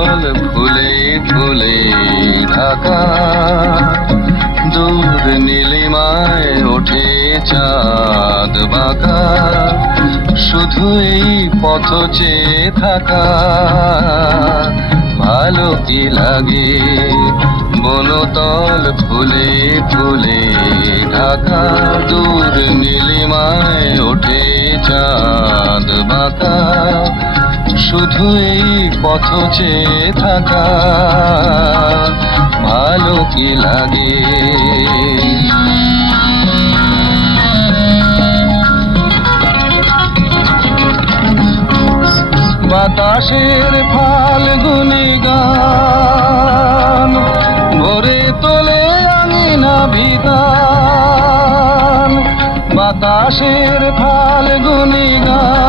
তল ফুলে ফুলে ঢাকা, দূর নীলিমায় ওঠে চাঁদ বাঁকা, শুধু এই পথ চেয়ে থাকা। ভালো কি লাগে বনতল ফুলে ফুলে ঢাকা, দূর নীলিমায় ওঠে চাঁদ বাঁকা, শুধু এই পথ চেয়ে থাকা। ভালো কি লাগে। বাতাসের ফাল্গুনি গান ভরে তোলে আঙিনা বিতান, বাতাসের ফাল্গুনি গান